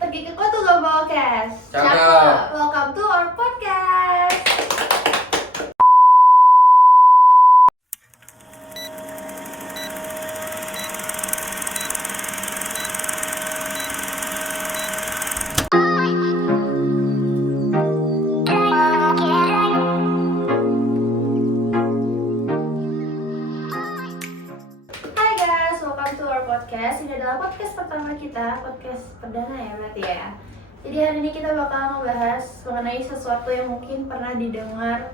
Pergi ke kota gak bawa cash. Cakep. Welcome to our podcast. Hai guys, welcome to our podcast. Ini adalah podcast pertama kita, podcast perdana ya berarti ya. Jadi hari ini kita bakal ngebahas mengenai sesuatu yang mungkin pernah didengar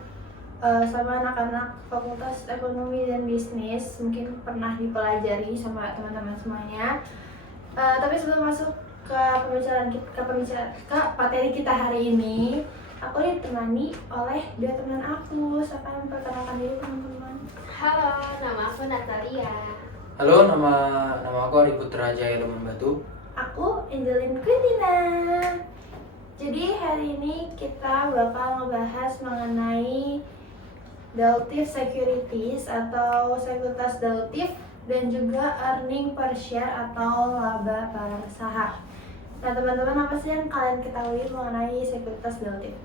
sama anak-anak Fakultas Ekonomi dan Bisnis, mungkin pernah dipelajari sama teman-teman semuanya. Tapi sebelum masuk ke materi kita hari ini, aku ditemani oleh dua teman aku. Siapa yang memperkenalkan diri teman-teman? Halo, nama aku Natalia. Halo, nama aku Ari Putra Jaya Luman Batu. Aku Angelin Quintina. Jadi hari ini kita bakal ngebahas mengenai Dative Securities atau sekuritas dative dan juga earning per share atau laba per saham. Nah teman-teman, apa sih yang kalian ketahui mengenai sekuritas dative?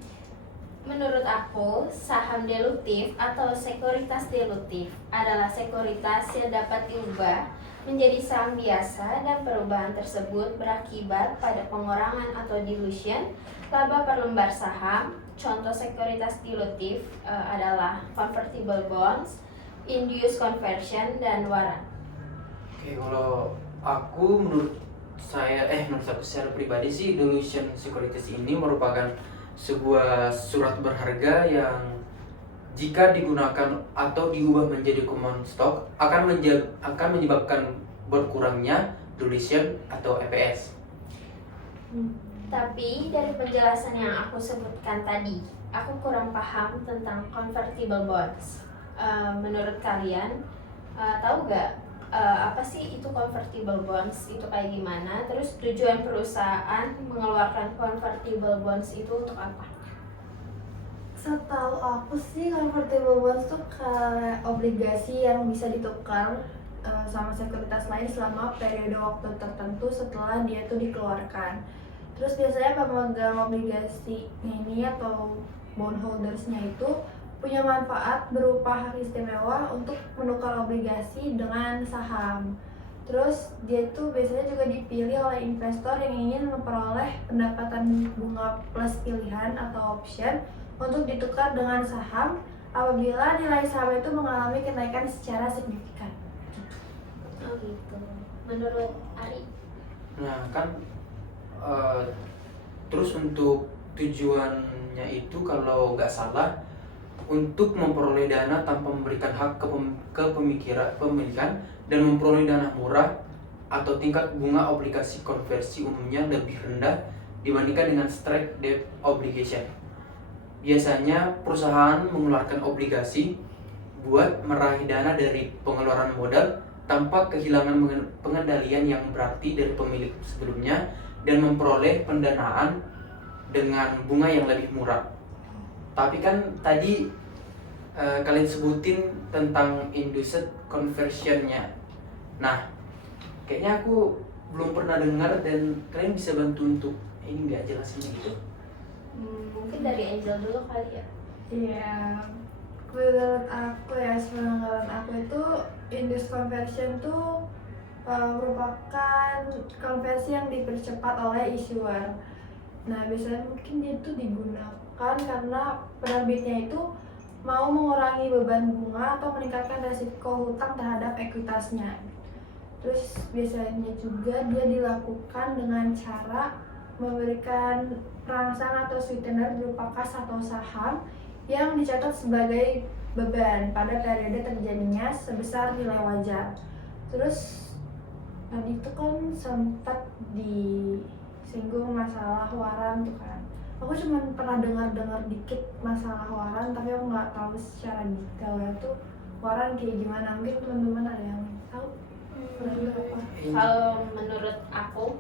Menurut aku, saham dilutif atau sekuritas dilutif adalah sekuritas yang dapat diubah menjadi saham biasa dan perubahan tersebut berakibat pada pengurangan atau dilution laba per lembar saham. Contoh sekuritas dilutif adalah convertible bonds, induced conversion, dan warrant. Oke, kalau aku menurut aku secara pribadi sih, dilution securities ini merupakan sebuah surat berharga yang jika digunakan atau diubah menjadi common stock akan menyebabkan berkurangnya dilution atau EPS. Tapi dari penjelasan yang aku sebutkan tadi, aku kurang paham tentang convertible bonds. Menurut kalian, tahu gak apa sih itu convertible bonds? Itu kayak gimana? Terus tujuan perusahaan mengeluarkan convertible bonds itu untuk apa? Setahu aku sih convertible bonds tuh kayak obligasi yang bisa ditukar sama sekuritas lain selama periode waktu tertentu setelah dia tuh dikeluarkan. Terus biasanya pemegang obligasi ini atau bondholdersnya itu punya manfaat berupa hak istimewa untuk menukar obligasi dengan saham. Terus dia itu biasanya juga dipilih oleh investor yang ingin memperoleh pendapatan bunga plus pilihan atau option untuk ditukar dengan saham apabila nilai saham itu mengalami kenaikan secara signifikan. Oh gitu. Menurut Ari? Nah kan terus untuk tujuannya itu kalau nggak salah untuk memperoleh dana tanpa memberikan hak kepemilikan dan memperoleh dana murah atau tingkat bunga obligasi konversi umumnya lebih rendah dibandingkan dengan straight debt obligation. Biasanya perusahaan mengeluarkan obligasi buat meraih dana dari pengeluaran modal tanpa kehilangan pengendalian yang berarti dari pemilik sebelumnya dan memperoleh pendanaan dengan bunga yang lebih murah. Tapi kan tadi kalian sebutin tentang induced conversionnya. Nah, kayaknya aku belum pernah dengar dan kalian bisa bantu untuk ini nggak jelasin gitu? Mungkin dari Angel dulu kali ya. Iya, menurut aku ya, sepengetahuan aku itu induced conversion tuh merupakan konversi yang dipercepat oleh issuer. Nah, biasanya mungkin dia itu digunakan karena penerbitnya itu mau mengurangi beban bunga atau meningkatkan resiko hutang terhadap ekuitasnya. Terus biasanya juga dia dilakukan dengan cara memberikan perangsang atau sweetener berupa kas atau saham yang dicatat sebagai beban pada periode terjadinya sebesar nilai wajar. Terus tadi itu kan sempat disinggung masalah waran tuh kan. Aku cuma pernah dengar dikit masalah waran, tapi aku nggak tahu secara detail itu waran kayak gimana. Mungkin teman-teman ada yang tahu waran itu apa? Kalau menurut aku,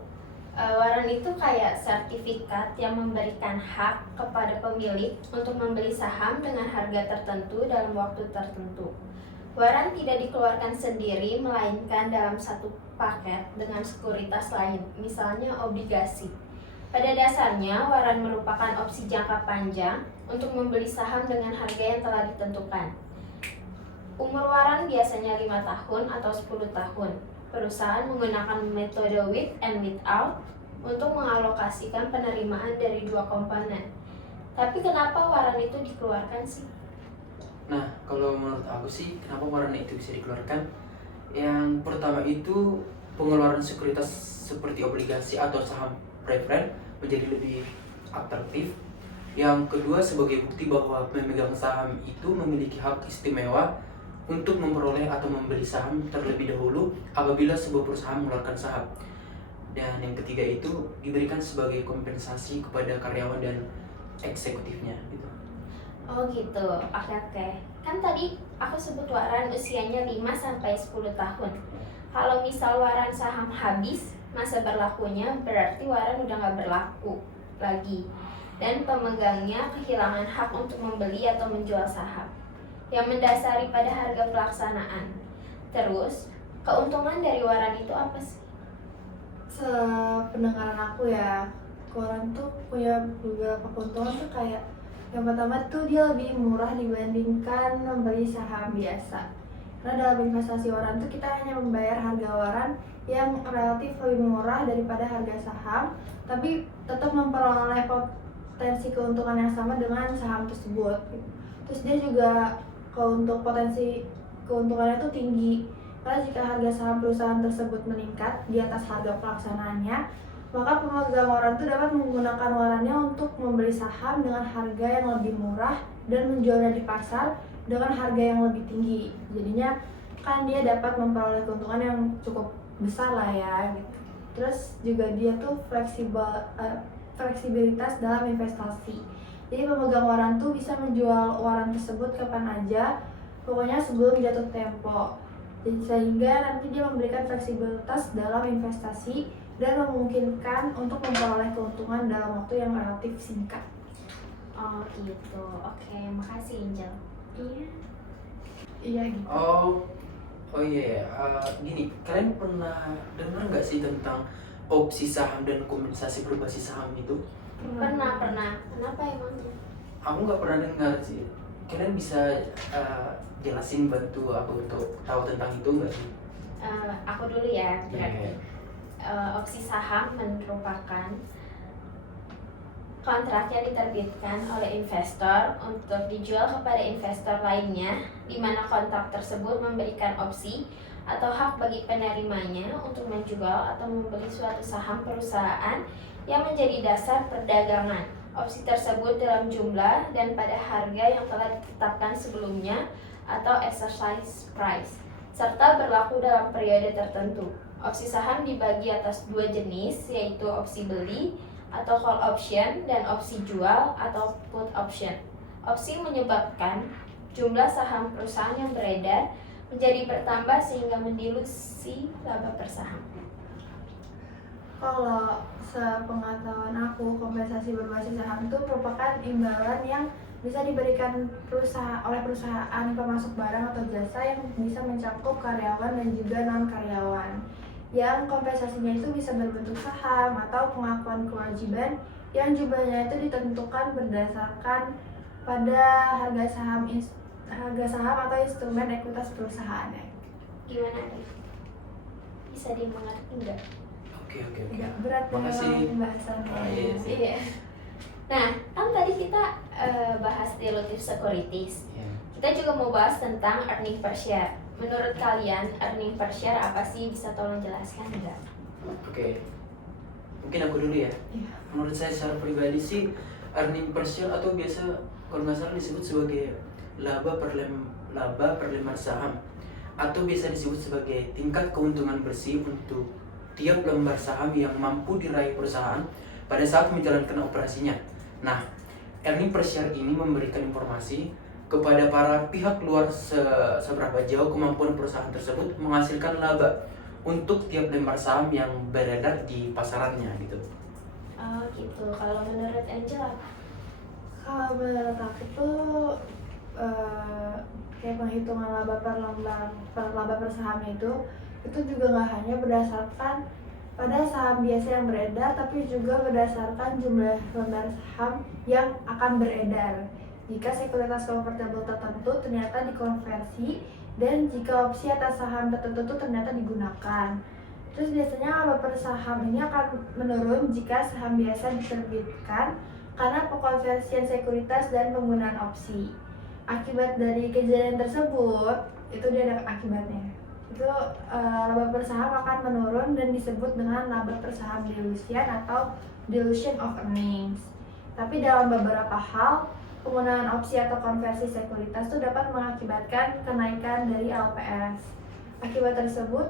waran itu kayak sertifikat yang memberikan hak kepada pemilik untuk membeli saham dengan harga tertentu dalam waktu tertentu. Waran tidak dikeluarkan sendiri, melainkan dalam satu paket dengan sekuritas lain, misalnya obligasi. Pada dasarnya, waran merupakan opsi jangka panjang untuk membeli saham dengan harga yang telah ditentukan. Umur waran biasanya 5 tahun atau 10 tahun. Perusahaan menggunakan metode with and without untuk mengalokasikan penerimaan dari dua komponen. Tapi kenapa waran itu dikeluarkan sih? Nah, kalau menurut aku sih, kenapa waran itu bisa dikeluarkan? Yang pertama itu pengeluaran sekuritas seperti obligasi atau saham preferen menjadi lebih atraktif. Yang kedua, sebagai bukti bahwa pemegang saham itu memiliki hak istimewa untuk memperoleh atau membeli saham terlebih dahulu apabila sebuah perusahaan mengeluarkan saham. Dan yang ketiga itu diberikan sebagai kompensasi kepada karyawan dan eksekutifnya gitu. Oh gitu, oke. Kan tadi aku sebut waran usianya 5-10 tahun. Kalau misal waran saham habis masa berlakunya, berarti waran udah nggak berlaku lagi. Dan pemegangnya kehilangan hak untuk membeli atau menjual saham yang mendasari pada harga pelaksanaan. Terus, keuntungan dari waran itu apa sih? Sependengaran aku ya, waran tuh punya beberapa keuntungan tuh kayak yang pertama tuh dia lebih murah dibandingkan membeli saham biasa. Karena dalam investasi waran tuh kita hanya membayar harga waran yang relatif lebih murah daripada harga saham, tapi tetap memperoleh potensi keuntungan yang sama dengan saham tersebut. Terus dia juga untuk potensi keuntungannya tuh tinggi. Karena jika harga saham perusahaan tersebut meningkat di atas harga pelaksanaannya, maka pemegang waran itu dapat menggunakan warannya untuk membeli saham dengan harga yang lebih murah dan menjualnya di pasar dengan harga yang lebih tinggi. Jadinya kan dia dapat memperoleh keuntungan yang cukup besar lah ya gitu. Terus juga dia tuh fleksibilitas dalam investasi. Jadi pemegang waran tuh bisa menjual waran tersebut kapan aja, pokoknya sebelum jatuh tempo. Jadi sehingga nanti dia memberikan fleksibilitas dalam investasi dan memungkinkan untuk memperoleh keuntungan dalam waktu yang relatif singkat. Oh gitu, oke, makasih Angel. Iya. Iya gitu. Oh iya, gini, kalian pernah dengar nggak sih tentang opsi saham dan kompensasi berbasis saham itu? Pernah. Kenapa emangnya? Aku nggak pernah dengar sih. Kalian bisa jelasin, bantu aku untuk tahu tentang itu nggak sih? Aku dulu ya, berarti. Iya. Opsi saham merupakan kontrak yang diterbitkan oleh investor untuk dijual kepada investor lainnya, di mana kontrak tersebut memberikan opsi atau hak bagi penerimanya untuk menjual atau membeli suatu saham perusahaan yang menjadi dasar perdagangan. Opsi tersebut dalam jumlah dan pada harga yang telah ditetapkan sebelumnya atau exercise price, serta berlaku dalam periode tertentu. Opsi saham dibagi atas dua jenis, yaitu opsi beli atau call option dan opsi jual atau put option. Opsi menyebabkan jumlah saham perusahaan yang beredar menjadi bertambah sehingga mendilusi laba per saham. Kalau sepengetahuan aku, kompensasi berbasis saham itu merupakan imbalan yang bisa diberikan oleh perusahaan pemasok barang atau jasa yang bisa mencakup karyawan dan juga non-karyawan. Yang kompensasinya itu bisa berbentuk saham atau pengakuan kewajiban yang jumlahnya itu ditentukan berdasarkan pada harga saham atau instrumen ekuitas perusahaannya. Gimana nih? Bisa dimengerti nggak? Oke. Tidak berat Makasih. pembahasannya. Iya. Nah, kan tadi kita bahas dilutif securities. Iya. Kita juga mau bahas tentang earning per share. Menurut kalian, earning per share apa sih? Bisa tolong jelaskan nggak? Oke. Mungkin aku dulu ya. Iya. Menurut saya secara pribadi sih, earning per share atau biasa kalau nggak salah disebut sebagai laba per lembar saham, atau bisa disebut sebagai tingkat keuntungan bersih untuk tiap lembar saham yang mampu diraih perusahaan pada saat menjalankan operasinya. Nah, earning per share ini memberikan informasi kepada para pihak luar seberapa jauh kemampuan perusahaan tersebut menghasilkan laba untuk tiap lembar saham yang beredar di pasarannya gitu. Oh gitu. Kalau menurut Angel apa? Kalau menurut aku tuh kayak penghitungan laba per saham itu juga nggak hanya berdasarkan pada saham biasa yang beredar, tapi juga berdasarkan jumlah lembar saham yang akan beredar. Jika sekuritas convertible tertentu ternyata dikonversi dan jika opsi atas saham tertentu ternyata digunakan. Terus biasanya laba per saham ini akan menurun jika saham biasa diterbitkan karena pengkonversian sekuritas dan penggunaan opsi. Akibat dari kejadian tersebut, itu dia ada akibatnya. Itu laba per saham akan menurun dan disebut dengan laba per saham dilution atau dilution of earnings. Tapi dalam beberapa hal, penggunaan opsi atau konversi sekuritas itu dapat mengakibatkan kenaikan dari LPS. Akibat tersebut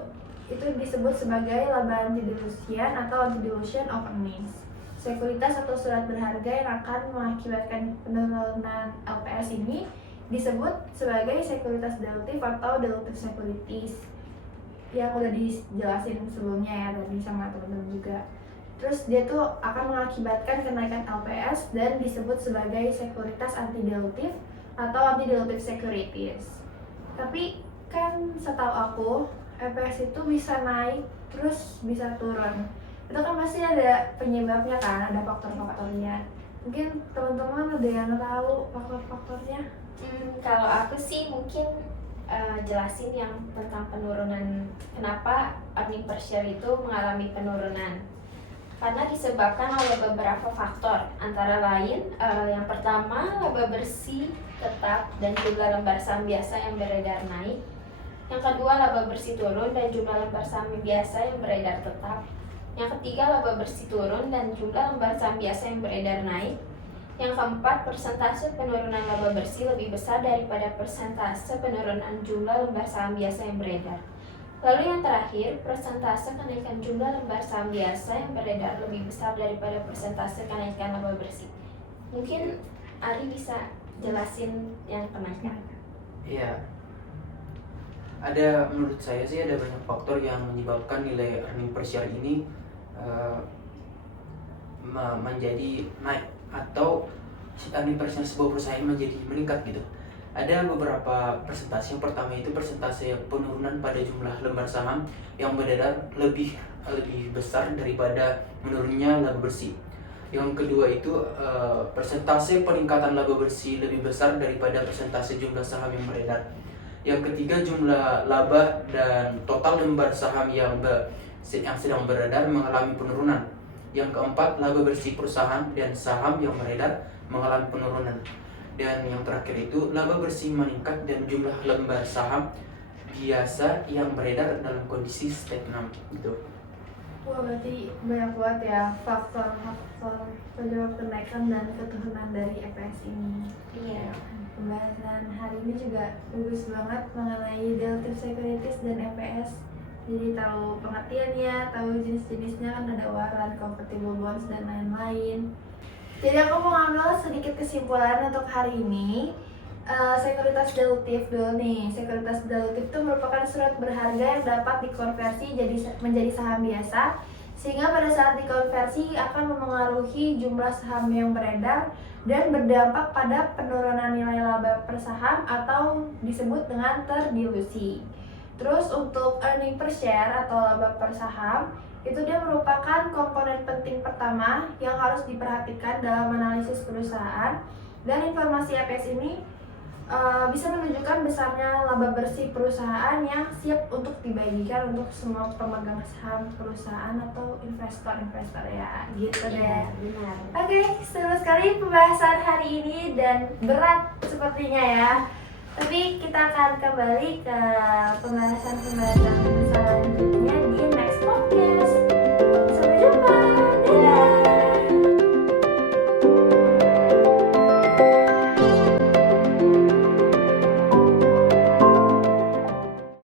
itu disebut sebagai laba anti-dilution atau anti-dilution of earnings. Sekuritas atau surat berharga yang akan mengakibatkan penurunan LPS ini disebut sebagai sekuritas dilutif atau dilutive securities, yang udah dijelasin sebelumnya ya tadi sama teman-teman juga. Terus dia tuh akan mengakibatkan kenaikan LPS dan disebut sebagai sekuritas anti-dilutif atau anti-dilutive securities. Tapi kan setahu aku LPS itu bisa naik terus bisa turun. Itu kan pasti ada penyebabnya kan, ada faktor-faktornya. Mungkin teman-teman ada yang tahu faktor-faktornya? Kalau aku sih mungkin jelasin yang tentang penurunan, kenapa earning per share itu mengalami penurunan. Karena disebabkan oleh beberapa faktor, antara lain yang pertama laba bersih tetap dan jumlah lembar saham biasa yang beredar naik. Yang kedua laba bersih turun dan jumlah lembar saham biasa yang beredar tetap. Yang ketiga laba bersih turun dan jumlah lembar saham biasa yang beredar naik. Yang keempat, persentase penurunan laba bersih lebih besar daripada persentase penurunan jumlah lembar saham biasa yang beredar. Lalu yang terakhir, persentase kenaikan jumlah lembar saham biasa yang beredar lebih besar daripada persentase kenaikan laba bersih. Mungkin Ari bisa jelasin yang kenaikan. Iya. Ada, menurut saya sih ada banyak faktor yang menyebabkan nilai earning per share ini menjadi naik atau earning per share sebuah perusahaan menjadi meningkat gitu. Ada beberapa persentase. Yang pertama itu persentase penurunan pada jumlah lembar saham yang beredar lebih besar daripada menurunnya laba bersih. Yang kedua itu persentase peningkatan laba bersih lebih besar daripada persentase jumlah saham yang beredar. Yang ketiga, jumlah laba dan total lembar saham yang sedang beredar mengalami penurunan. Yang keempat, laba bersih perusahaan dan saham yang beredar mengalami penurunan. Dan yang terakhir itu, laba bersih meningkat dan jumlah lembar saham biasa yang beredar dalam kondisi stagnan gitu. Wah, berarti banyak banget ya faktor-faktor penyebab kenaikan dan keturunan dari EPS ini. Iya. Pembahasan hari ini juga bagus banget mengenai dilutive securities dan EPS. Jadi tahu pengertiannya, tahu jenis-jenisnya, kan ada waran, convertible bonds dan lain-lain. Jadi aku mau ngambil sedikit kesimpulan untuk hari ini. Sekuritas dilutif dulu nih. Sekuritas dilutif itu merupakan surat berharga yang dapat dikonversi menjadi saham biasa, sehingga pada saat dikonversi akan memengaruhi jumlah saham yang beredar dan berdampak pada penurunan nilai laba per saham atau disebut dengan terdilusi. Terus untuk earning per share atau laba per saham, itu dia merupakan komponen penting pertama yang harus diperhatikan dalam analisis perusahaan, dan informasi EPS ini bisa menunjukkan besarnya laba bersih perusahaan yang siap untuk dibagikan untuk semua pemegang saham perusahaan atau investor-investor ya, gitu deh. Iya, benar. Oke, seru sekali pembahasan hari ini dan berat sepertinya ya. Tapi kita akan kembali ke pembahasan selanjutnya.